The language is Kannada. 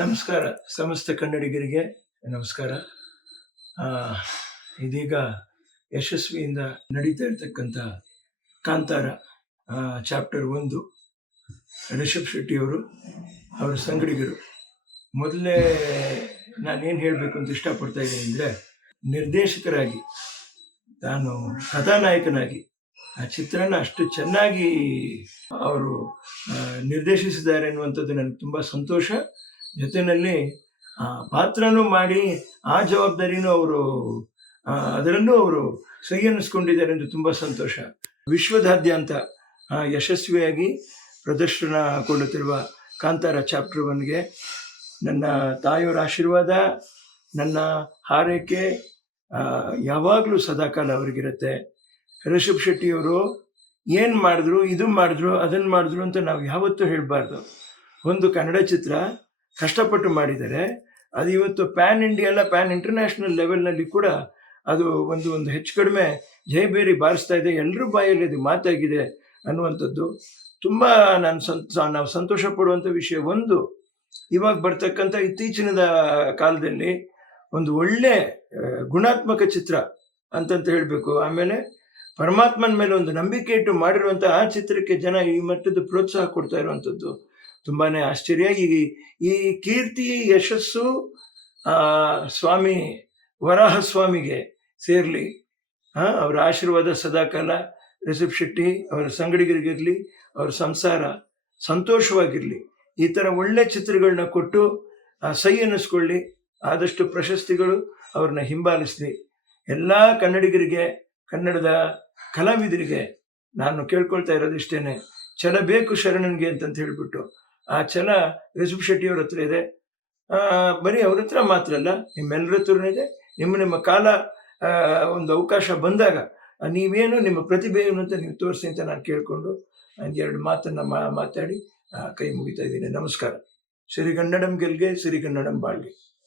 ನಮಸ್ಕಾರ. ಸಮಸ್ತ ಕನ್ನಡಿಗರಿಗೆ ನಮಸ್ಕಾರ. ಇದೀಗ ಯಶಸ್ವಿಯಿಂದ ನಡೀತಾ ಇರ್ತಕ್ಕಂಥ ಕಾಂತಾರ ಚಾಪ್ಟರ್ ಒಂದು, ರಿಷಬ್ ಶೆಟ್ಟಿಯವರು ಅವರ ಸಂಗಡಿಗರು. ಮೊದಲೇ ನಾನೇನು ಹೇಳಬೇಕು ಅಂತ ಇಷ್ಟಪಡ್ತಾ ಇದ್ದೀನಿ ಅಂದರೆ, ನಿರ್ದೇಶಕರಾಗಿ, ತಾನು ಕಥಾನಾಯಕನಾಗಿ, ಆ ಚಿತ್ರನ ಅಷ್ಟು ಚೆನ್ನಾಗಿ ಅವರು ನಿರ್ದೇಶಿಸಿದ್ದಾರೆ ಅನ್ನುವಂಥದ್ದು ನನಗೆ ತುಂಬ ಸಂತೋಷ. ಜೊತೆಯಲ್ಲಿ, ಆ, ಪಾತ್ರನೂ ಮಾಡಿ, ಆ ಜವಾಬ್ದಾರಿನೂ ಅವರು ಅದರಲ್ಲೂ ಅವರು ಸಹಿ ಅನ್ನಿಸ್ಕೊಂಡಿದ್ದಾರೆ ಎಂದು ತುಂಬ ಸಂತೋಷ. ವಿಶ್ವದಾದ್ಯಂತ ಯಶಸ್ವಿಯಾಗಿ ಪ್ರದರ್ಶನ ಕೊಡುತ್ತಿರುವ ಕಾಂತಾರ ಚಾಪ್ಟರ್ ಒನ್ಗೆ ನನ್ನ ತಾಯಿಯವರ ಆಶೀರ್ವಾದ, ನನ್ನ ಹಾರೈಕೆ ಯಾವಾಗಲೂ ಸದಾಕಾಲ ಅವರಿಗಿರುತ್ತೆ. ರಿಷಬ್ ಶೆಟ್ಟಿಯವರು ಏನು ಮಾಡಿದ್ರು, ಇದು ಮಾಡಿದ್ರು ಅದನ್ನು ಮಾಡಿದ್ರು ಅಂತ ನಾವು ಯಾವತ್ತೂ ಹೇಳಬಾರ್ದು. ಒಂದು ಕನ್ನಡ ಚಿತ್ರ ಕಷ್ಟಪಟ್ಟು ಮಾಡಿದ್ದಾರೆ ಅದು ಇವತ್ತು ಪ್ಯಾನ್ ಇಂಡಿಯಾ ಅಲ್ಲ ಪ್ಯಾನ್ ಇಂಟರ್ನ್ಯಾಷನಲ್ ಲೆವೆಲ್ನಲ್ಲಿ ಕೂಡ ಅದು ಒಂದು ಒಂದು ಹೆಚ್ಚು ಕಡಿಮೆ ಜಯಬೇರಿ ಬಾರಿಸ್ತಾ ಇದೆ. ಎಲ್ಲರೂ ಬಾಯಲ್ಲಿ ಅದು ಮಾತಾಗಿದೆ ಅನ್ನುವಂಥದ್ದು ತುಂಬ ನಾನು ಸಂತ ನಾವು ಸಂತೋಷ ಪಡುವಂಥ ವಿಷಯ. ಒಂದು, ಇವಾಗ ಬರ್ತಕ್ಕಂಥ ಇತ್ತೀಚಿನ ಕಾಲದಲ್ಲಿ ಒಂದು ಒಳ್ಳೆ ಗುಣಾತ್ಮಕ ಚಿತ್ರ ಅಂತಂತ ಹೇಳಬೇಕು. ಆಮೇಲೆ ಪರಮಾತ್ಮನ ಮೇಲೆ ಒಂದು ನಂಬಿಕೆ ಇಟ್ಟು ಮಾಡಿರುವಂಥ ಆ ಚಿತ್ರಕ್ಕೆ ಜನ ಈ ಮಟ್ಟದ ಪ್ರೋತ್ಸಾಹ ಕೊಡ್ತಾ ಇರುವಂಥದ್ದು. ತುಂಬಾನೇ ಆಶ್ಚರ್ಯ ಈ ಈ ಕೀರ್ತಿ, ಯಶಸ್ಸು ಸ್ವಾಮಿ ವರಾಹ ಸ್ವಾಮಿಗೆ ಸೇರಲಿ ಅವರ ಆಶೀರ್ವಾದ ಸದಾಕಾಲ ರಿಷಬ್ ಶೆಟ್ಟಿ ಅವರ ಸಂಗಡಿಗರಿಗಿರಲಿ, ಅವರ ಸಂಸಾರ ಸಂತೋಷವಾಗಿರಲಿ. ಈ ಥರ ಒಳ್ಳೆ ಚಿತ್ರಗಳನ್ನ ಕೊಟ್ಟು ಸೈ ಅನ್ನಿಸ್ಕೊಳ್ಳಿ ಆದಷ್ಟು ಪ್ರಶಸ್ತಿಗಳು ಅವ್ರನ್ನ ಹಿಂಬಾಲಿಸಲಿ. ಎಲ್ಲ ಕನ್ನಡಿಗರಿಗೆ, ಕನ್ನಡದ ಕಲಾವಿದರಿಗೆ ನಾನು ಕೇಳ್ಕೊಳ್ತಾ ಇರೋದಿಷ್ಟೇನೆ. ಛಲ ಬೇಕು ಶರಣನ್ಗೆ ಅಂತಂತ ಹೇಳ್ಬಿಟ್ಟು. ಆ ಛಲ ಶೆಟ್ಟಿ ಅವ್ರ ಹತ್ರ ಇದೆ. ಬರೀ ಅವ್ರ ಹತ್ರ ಮಾತ್ರ ಅಲ್ಲ ನಿಮ್ಮೆಲ್ಲರ ಹತ್ರನೂ ಇದೆ. ನಿಮ್ಮ ನಿಮ್ಮ ಕಾಲ ಒಂದು ಅವಕಾಶ ಬಂದಾಗ ನೀವೇನು ನಿಮ್ಮ ಪ್ರತಿಭೆ ಏನು ಅಂತ ನೀವು ತೋರಿಸಿ ಅಂತ ನಾನು ಕೇಳಿಕೊಂಡು ಎರಡು ಮಾತನ್ನು ಮಾತಾಡಿ ಕೈ ಮುಗಿತಾ ಇದ್ದೀನಿ. ನಮಸ್ಕಾರ. ಸಿರಿಗನ್ನಡಂ ಗೆಲ್ಗೆ ಸಿರಿಗನ್ನಡಂ ಬಾಳ್ಗೆ.